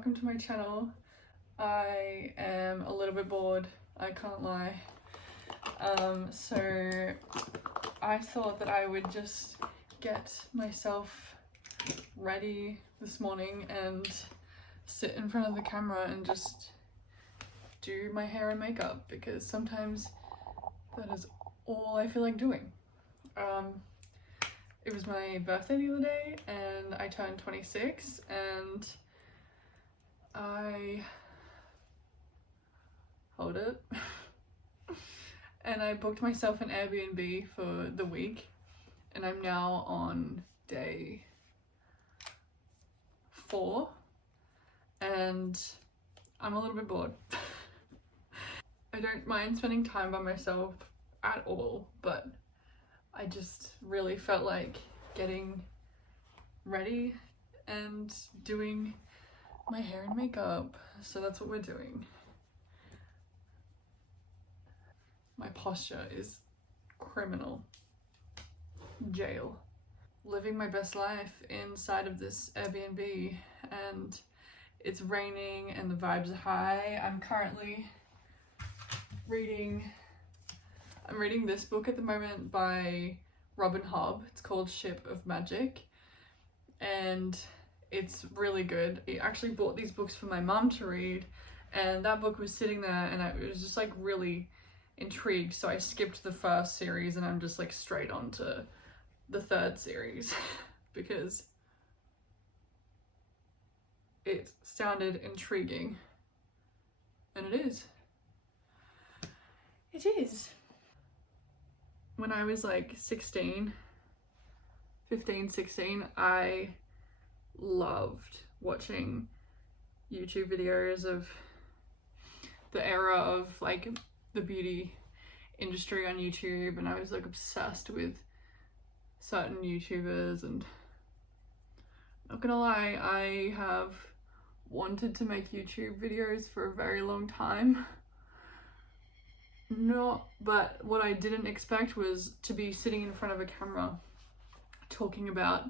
welcome to my channel. I am a little bit bored, I can't lie. So I thought that I would just get myself ready this morning and sit in front of the camera and just do my hair and makeup, because sometimes that is all I feel like doing. It was my birthday the other day and I turned 26, and I and I booked myself an Airbnb for the week, and I'm now on day 4 and I'm a little bit bored. I don't mind spending time by myself at all, but I just really felt like getting ready and doing my hair and makeup, so that's what we're doing. My posture is criminal. Jail. Living my best life inside of this Airbnb, and it's raining and the vibes are high. I'm currently reading this book at the moment by Robin Hobb. It's called Ship of Magic, and it's really good. I actually bought these books for my mum to read, and that book was sitting there and I was just like really intrigued, so I skipped the first series and I'm just like straight on to the third series because it sounded intriguing, and it is. It is. When I was like 15, 16, I loved watching YouTube videos of the era of like the beauty industry on YouTube, and I was like obsessed with certain YouTubers, and not gonna lie, I have wanted to make YouTube videos for a very long time. But what I didn't expect was to be sitting in front of a camera talking about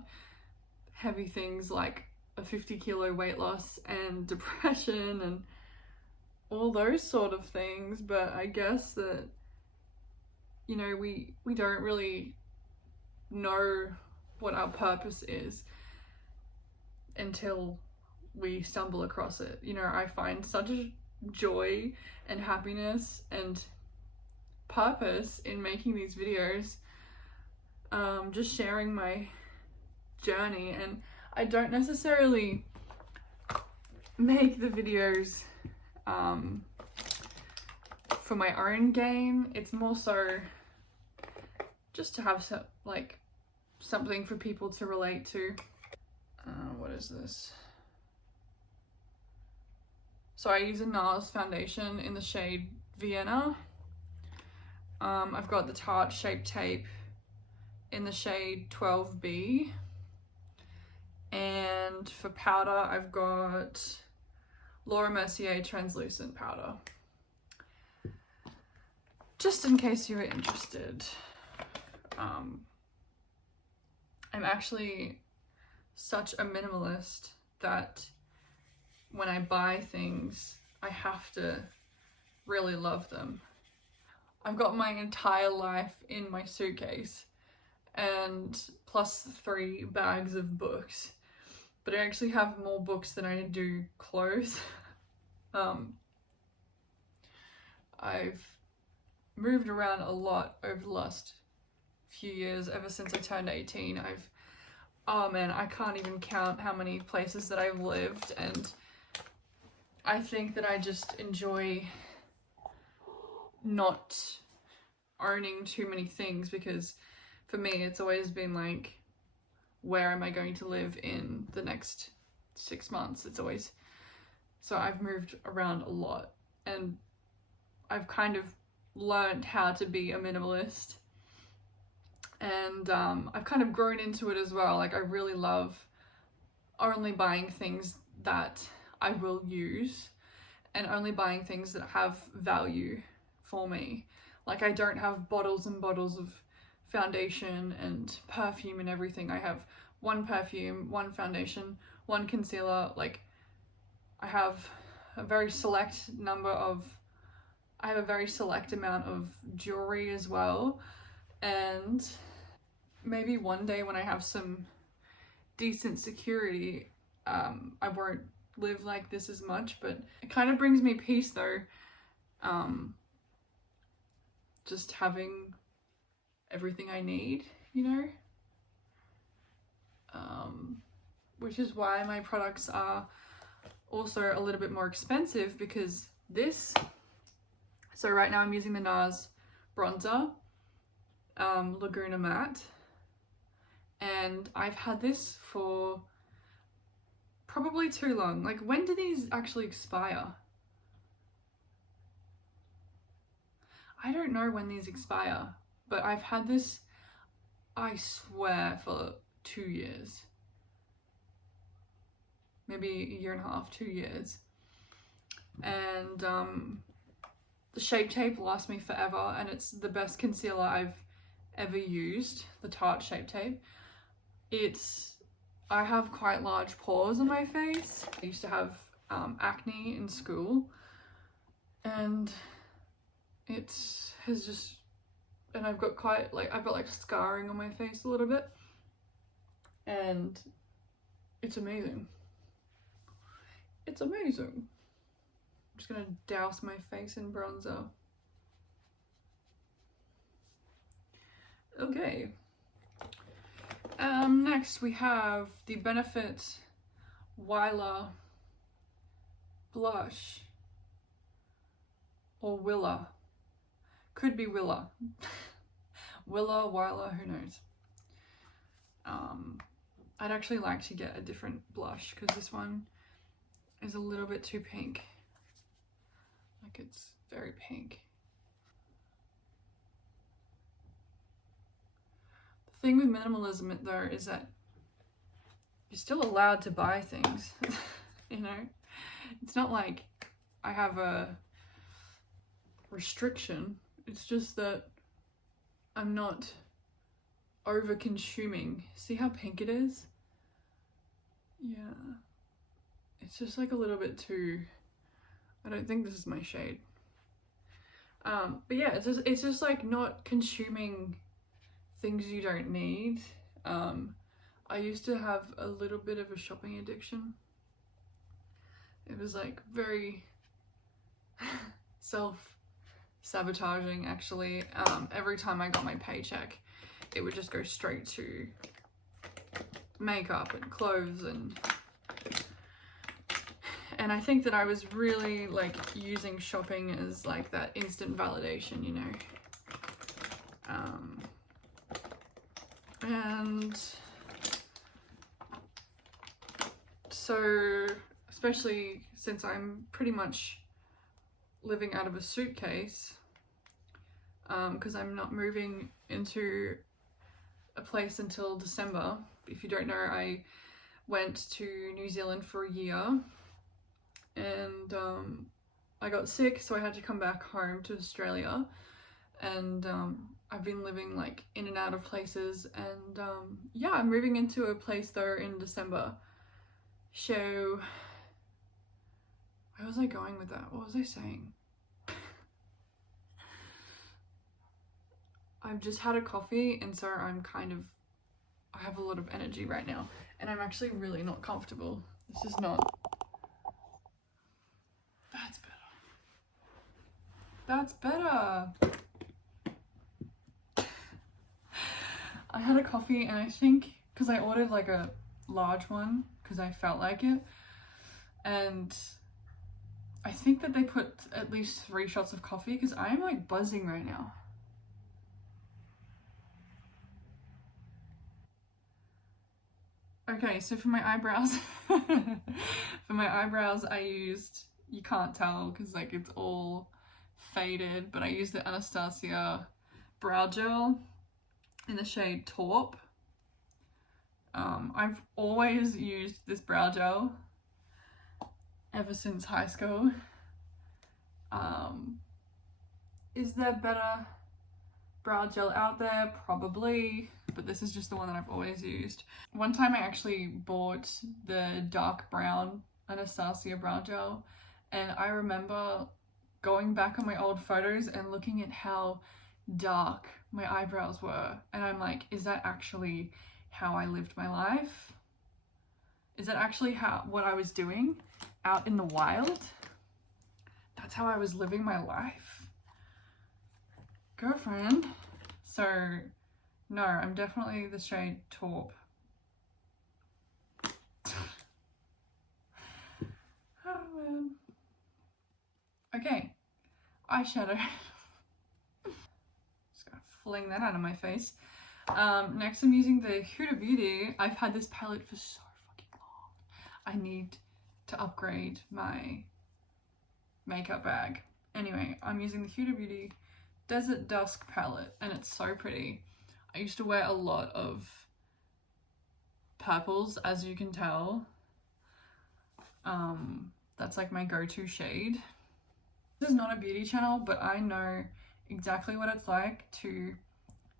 heavy things like a 50-kilo weight loss and depression and all those sort of things. But I guess that, you know, we don't really know what our purpose is until we stumble across it. You know, I find such joy and happiness and purpose in making these videos, just sharing my journey, and I don't necessarily make the videos for my own gain. It's more so just to have something for people to relate to. What is this? So I use a NARS foundation in the shade Vienna. I've got the Tarte Shape Tape in the shade 12B. And for powder, I've got Laura Mercier Translucent Powder. Just in case you were interested. I'm actually such a minimalist that when I buy things, I have to really love them. I've got my entire life in my suitcase, and plus 3 bags of books, but I actually have more books than I do clothes. I've moved around a lot over the last few years. Ever since I turned 18, oh man, I can't even count how many places that I've lived, and I think that I just enjoy not owning too many things, because for me it's always been like, where am I going to live in the next 6 months? It's always, so I've moved around a lot, and I've kind of learned how to be a minimalist, and I've kind of grown into it as well. Like, I really love only buying things that I will use, and only buying things that have value for me. Like, I don't have bottles and bottles of foundation and perfume and everything. I have one perfume, one foundation, one concealer. Like, I have a very select amount of jewelry as well, and maybe one day when I have some decent security, I won't live like this as much, but it kind of brings me peace though, just having everything I need, you know, which is why my products are also a little bit more expensive, because this, so right now I'm using the NARS bronzer, Laguna Matte, and I've had this for probably too long. Like, when do these actually expire? I don't know when these expire, but I've had this, I swear, for 2 years. Maybe a year and a half, 2 years. And the Shape Tape lasts me forever, and it's the best concealer I've ever used, the Tarte Shape Tape. I have quite large pores on my face. I used to have acne in school, and I've got like scarring on my face a little bit, and it's amazing. It's amazing. I'm just gonna douse my face in bronzer. Okay. Next we have the Benefit Willa blush, or Willa. Could be Willa. Willa, who knows. I'd actually like to get a different blush because this one is a little bit too pink. Like, it's very pink. The thing with minimalism though is that you're still allowed to buy things. You know, it's not like I have a restriction. It's just that I'm not over consuming. See how pink it is? Yeah, it's just like a little bit too, I don't think this is my shade. But yeah, it's just like not consuming things you don't need. I used to have a little bit of a shopping addiction. It was like very self-sabotaging, actually. Every time I got my paycheck, it would just go straight to makeup and clothes, and I think that I was really like using shopping as like that instant validation, you know. And so, especially since I'm pretty much living out of a suitcase, because I'm not moving into a place until December. If you don't know, I went to New Zealand for a year, and I got sick, so I had to come back home to Australia, and I've been living like in and out of places, and yeah, I'm moving into a place though in December. So where was I going with that? What was I saying? I've just had a coffee, and so I have a lot of energy right now, and I'm actually really not comfortable. This is not. That's better. That's better. I had a coffee, and I think because I ordered like a large one because I felt like it, and I think that they put at least 3 shots of coffee because I'm like buzzing right now. Okay, so for my eyebrows, I used, you can't tell because like it's all faded, but I used the Anastasia brow gel in the shade Taupe. I've always used this brow gel ever since high school. Is there better brow gel out there? Probably, but this is just the one that I've always used. One time I actually bought the dark brown Anastasia brow gel, and I remember going back on my old photos and looking at how dark my eyebrows were, and I'm like, is that actually how I lived my life? Is that actually what I was doing out in the wild? That's how I was living my life, girlfriend. So no, I'm definitely the shade taupe. Oh man. Okay, eyeshadow. Just gonna fling that out of my face. Next I'm using the Huda Beauty. I've had this palette for so fucking long. I need to upgrade my makeup bag. Anyway, I'm using the Huda Beauty Desert Dusk palette, and it's so pretty. I used to wear a lot of purples, as you can tell. That's like my go-to shade. This is not a beauty channel, but I know exactly what it's like to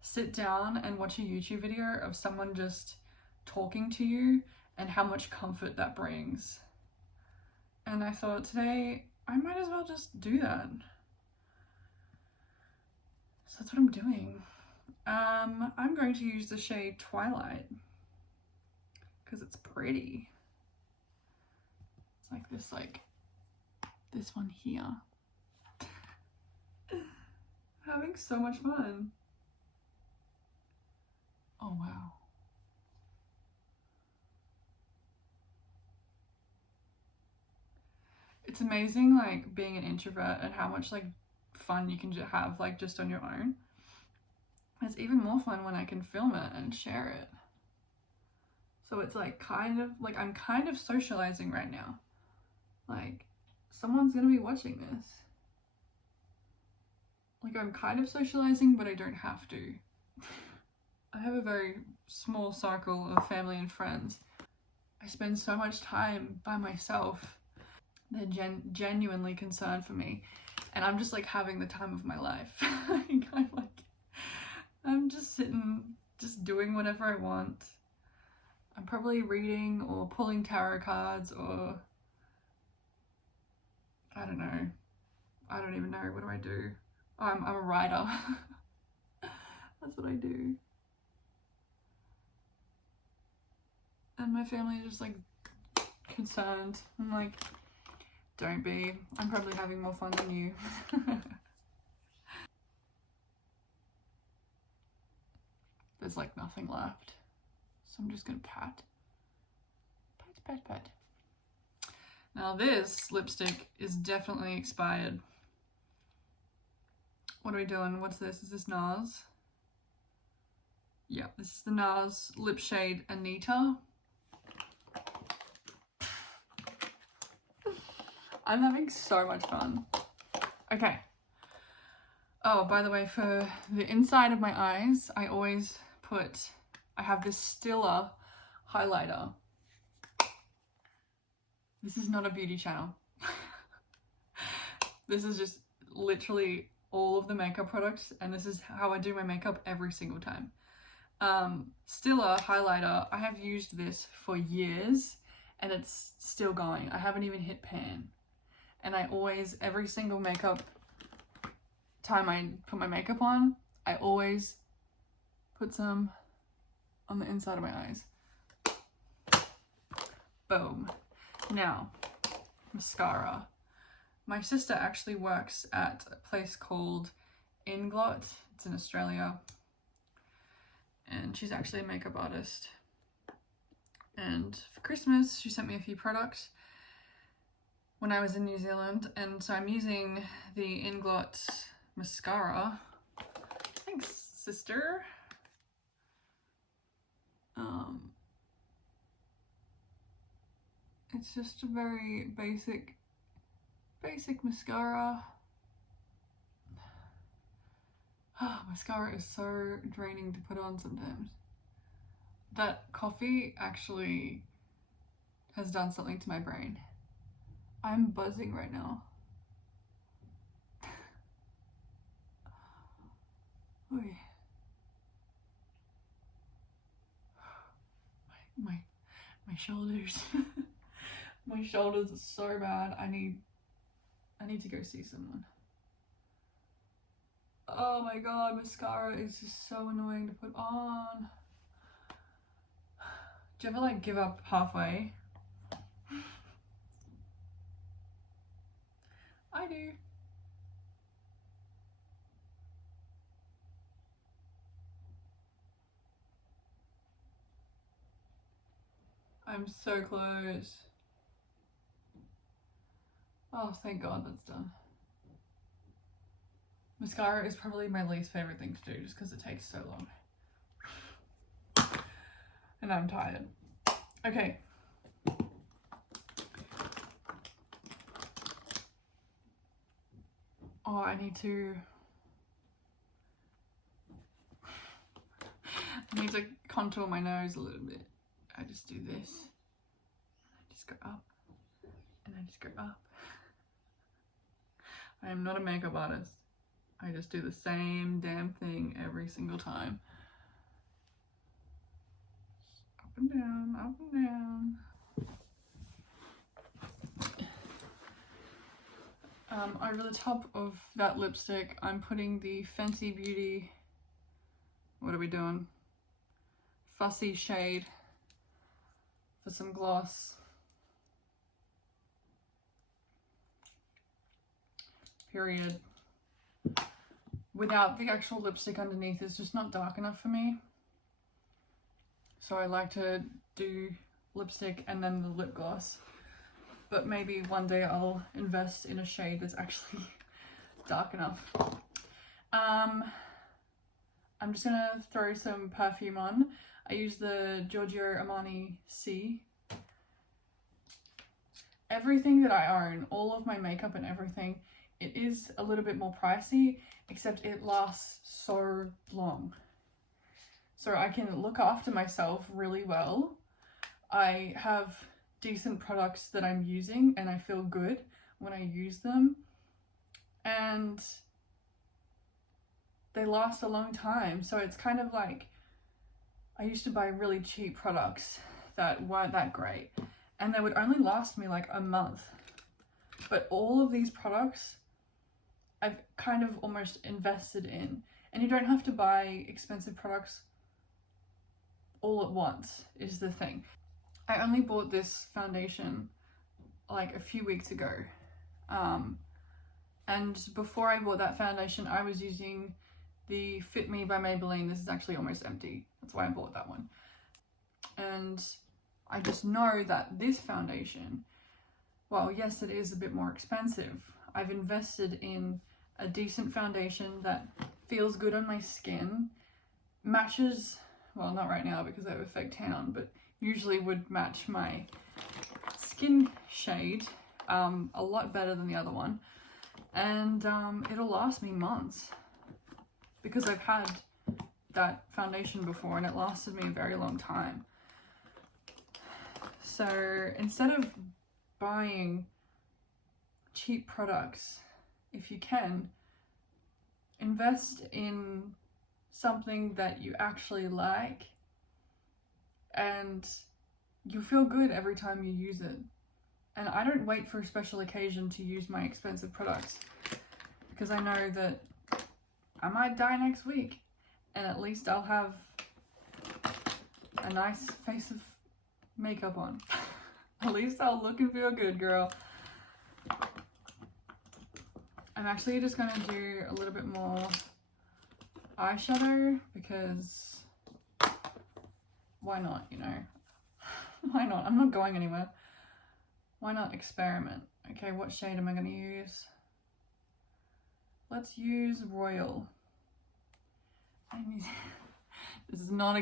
sit down and watch a YouTube video of someone just talking to you and how much comfort that brings. And I thought today I might as well just do that. So that's what I'm doing. I'm going to use the shade Twilight because it's pretty. It's like this one here. Having so much fun. Oh wow. It's amazing like being an introvert and how much like fun you can have like just on your own. It's even more fun when I can film it and share it. So it's like kind of like I'm kind of socializing right now. Like someone's gonna be watching this. Like I'm kind of socializing, but I don't have to. I have a very small circle of family and friends. I spend so much time by myself. They're genuinely concerned for me, and I'm just like having the time of my life. I'm just sitting, just doing whatever I want. I'm probably reading or pulling tarot cards, or I don't know. I don't even know. What do I do? Oh, I'm a writer. That's what I do. And my family is just like concerned. I'm like, don't be. I'm probably having more fun than you. There's like nothing left. So I'm just gonna pat. Pat, pat, pat. Now this lipstick is definitely expired. What are we doing? What's this? Is this NARS? Yeah, this is the NARS lip shade Anita. I'm having so much fun. Okay. Oh, by the way, for the inside of my eyes, I have this Stila highlighter. This is not a beauty channel. This is just literally all of the makeup products, and this is how I do my makeup every single time. Stila highlighter, I have used this for years, and it's still going. I haven't even hit pan. And I always, every single makeup time I put my makeup on, I always put some on the inside of my eyes. Boom. Now, mascara. My sister actually works at a place called Inglot. It's in Australia. And she's actually a makeup artist. And for Christmas, she sent me a few products when I was in New Zealand. And so I'm using the Inglot mascara. Thanks, sister. It's just a very basic mascara. Mascara is so draining to put on sometimes. That coffee actually has done something to my brain. I'm buzzing right now. Oy. My shoulders. My shoulders are so bad. I need to go see someone. Oh my god, mascara is just so annoying to put on. Do you ever like give up halfway? I do. I'm so close. Oh, thank god that's done. Mascara is probably my least favorite thing to do just because it takes so long. And I'm tired. Okay. Oh, I need to contour my nose a little bit. I just do this. I just go up. And I just go up. I am not a makeup artist. I just do the same damn thing every single time. Up and down, up and down. Over the top of that lipstick, I'm putting the Fenty Beauty, what are we doing? Fussy shade for some gloss. Period. Without the actual lipstick underneath, it's just not dark enough for me. So I like to do lipstick and then the lip gloss. But maybe one day I'll invest in a shade that's actually dark enough. I'm just gonna throw some perfume on. I use the Giorgio Armani C. Everything that I own, all of my makeup and everything, it is a little bit more pricey, except it lasts so long. So I can look after myself really well. I have decent products that I'm using and I feel good when I use them. And they last a long time. So it's kind of like, I used to buy really cheap products that weren't that great and they would only last me like a month. But all of these products I've kind of almost invested in, and you don't have to buy expensive products all at once is the thing. I only bought this foundation like a few weeks ago. And before I bought that foundation, I was using the Fit Me by Maybelline. This is actually almost empty. That's why I bought that one. And I just know that this foundation, well, yes, it is a bit more expensive. I've invested in a decent foundation that feels good on my skin, matches, well, not right now because I have a fake tan on, but usually would match my skin shade a lot better than the other one. And it'll last me months because I've had that foundation before and it lasted me a very long time. So instead of buying cheap products, if you can, invest in something that you actually like and you feel good every time you use it. And I don't wait for a special occasion to use my expensive products because I know that I might die next week and at least I'll have a nice face of makeup on. At least I'll look and feel good, girl. I'm actually just going to do a little bit more eyeshadow because why not, you know? Why not? I'm not going anywhere. Why not experiment? Okay, what shade am I going to use? Let's use Royal. This is not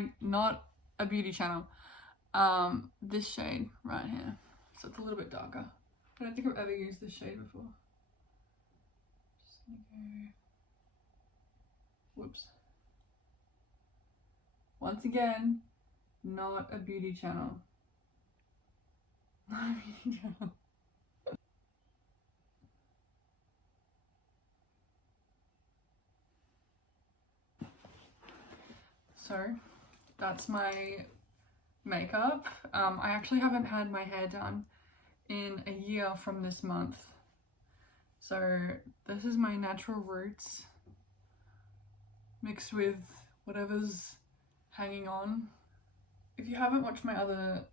a beauty channel. This shade right here. So it's a little bit darker. I don't think I've ever used this shade before. Just gonna go. Whoops. Once again, not a beauty channel. Not a beauty channel. So that's my makeup. I actually haven't had my hair done in a year from this month. So this is my natural roots mixed with whatever's hanging on. If you haven't watched my other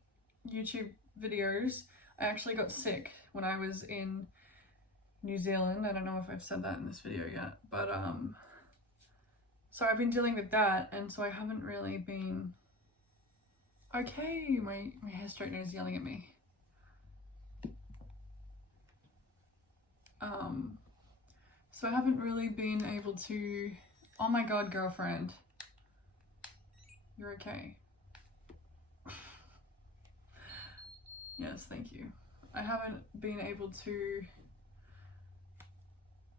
YouTube videos, I actually got sick when I was in New Zealand. I don't know if I've said that in this video yet, but so I've been dealing with that, and so I haven't really been okay. My hair straightener is yelling at me. So I haven't really been able to, oh my god, girlfriend, you're okay. Yes, thank you. I haven't been able to,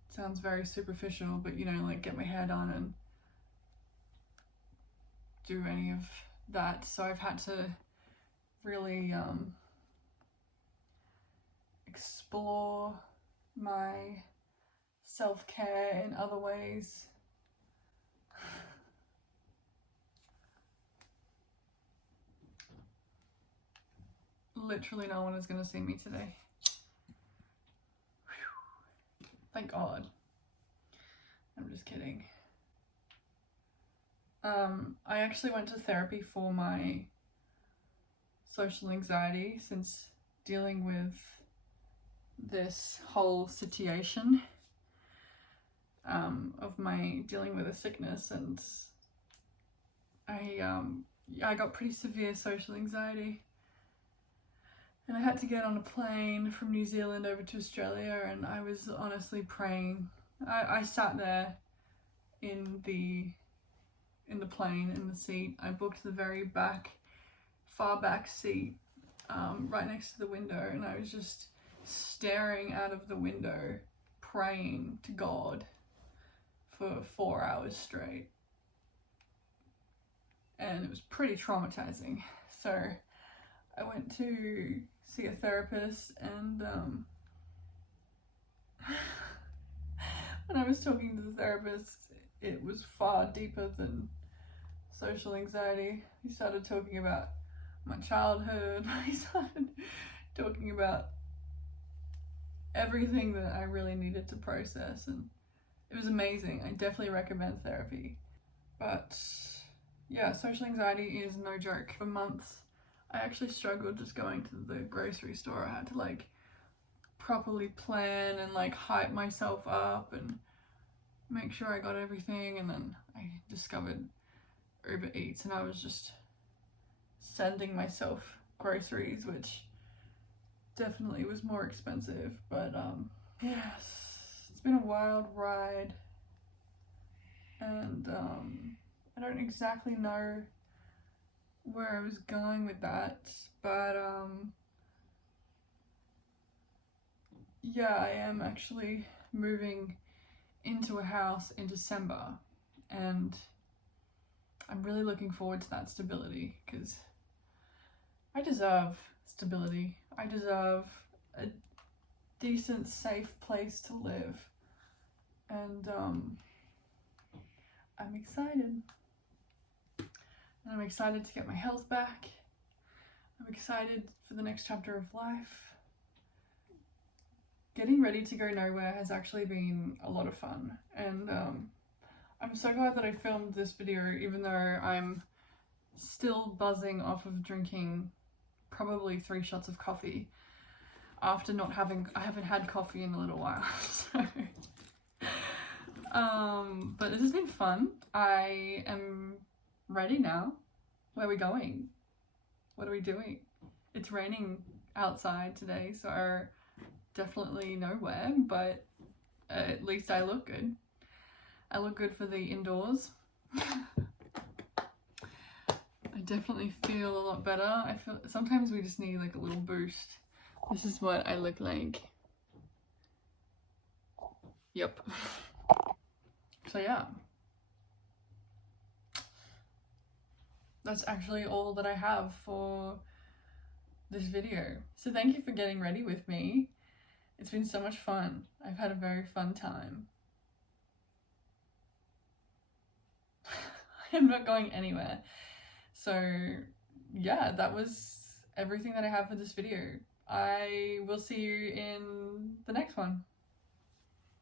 sounds very superficial, but you know, like get my hair done and do any of that. So I've had to really explore my self-care in other ways. Literally no one is going to see me today. Whew. Thank God. I'm just kidding. I actually went to therapy for my social anxiety since dealing with this whole situation of my dealing with a sickness, and I got pretty severe social anxiety, and I had to get on a plane from New Zealand over to Australia, and I was honestly praying. I sat there in the plane, in the seat. I booked the very back, far back seat, right next to the window, and I was just staring out of the window, praying to God for 4 hours straight. And it was pretty traumatizing. So I went to see a therapist, and when I was talking to the therapist, it was far deeper than social anxiety. He started talking about my childhood. He started talking about everything that I really needed to process, and it was amazing. I definitely recommend therapy. But yeah, social anxiety is no joke. For months, I actually struggled just going to the grocery store. I had to like properly plan and like hype myself up and make sure I got everything, and then I discovered Uber Eats, and I was just sending myself groceries, which definitely was more expensive. But yes, it's been a wild ride, and I don't exactly know where I was going with that, but yeah, I am actually moving into a house in December, and I'm really looking forward to that stability, because I deserve stability. I deserve a decent, safe place to live, and I'm excited. And I'm excited to get my health back. I'm excited for the next chapter of life. Getting ready to go nowhere has actually been a lot of fun, and I'm so glad that I filmed this video, even though I'm still buzzing off of drinking probably 3 shots of coffee after I haven't had coffee in a little while. So but it has been fun. I am ready now. Where are we going? What are we doing? It's raining outside today, so definitely nowhere, but at least I look good. I look good for the indoors. I definitely feel a lot better. I feel sometimes we just need like a little boost. This is what I look like. Yep. So yeah. That's actually all that I have for this video. So thank you for getting ready with me. It's been so much fun. I've had a very fun time. I'm not going anywhere. So yeah, that was everything that I have for this video. I will see you in the next one.